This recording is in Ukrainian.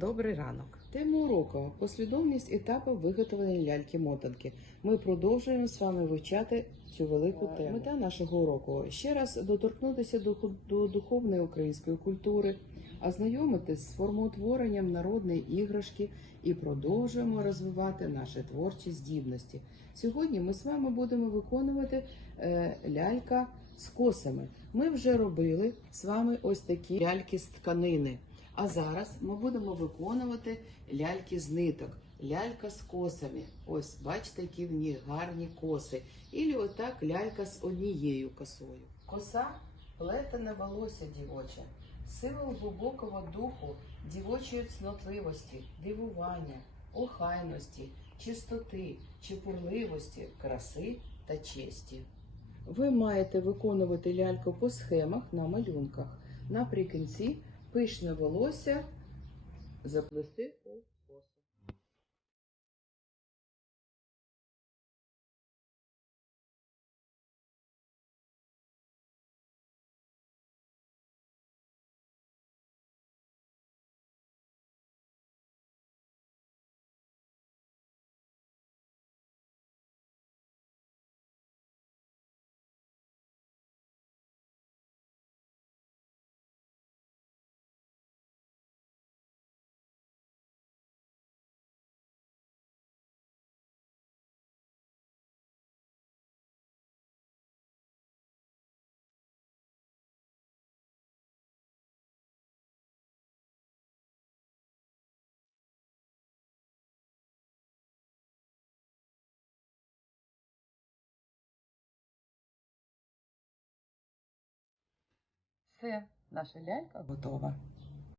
Добрий ранок. Тема уроку послідовність етапів виготовлення ляльки-мотанки. Ми продовжуємо з вами вивчати цю велику Е, тему. Мета нашого уроку ще раз доторкнутися до, до духовної української культури, ознайомитись з формоутворенням народної іграшки і продовжуємо розвивати наші творчі здібності. Сьогодні ми з вами будемо виконувати е, лялька з косами. Ми вже робили з вами ось такі ляльки з тканини. А зараз ми будемо виконувати ляльки з ниток, лялька з косами. Ось, бачите, які в них гарні коси. Ілі отак лялька з однією косою. Коса плетене волосся дівоче, символ глибокого духу, дівочої цнотливості, дивування, охайності, чистоти, чепурливості, краси та честі. Ви маєте виконувати ляльку по схемах на малюнках. Наприкінці пишне волосся заплести. у Все, наша лялька готова.